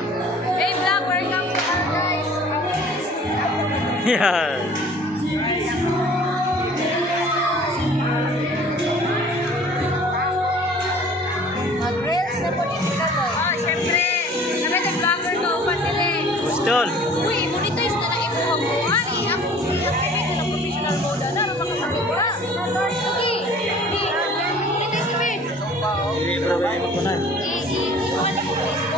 Yeah. Hey vlog, welcome to our guys. Yeah. Mag-reels na po dito ka to. Oh, syempre. Sabi ng vlogger to, pandili. Gustol. Uy, monetize na na-imuha mo. Ay, ako na professional mode na. Makakasakit ka. Sige. Monetize kami. Hindi, bro. Ano po na? I-iwan na po.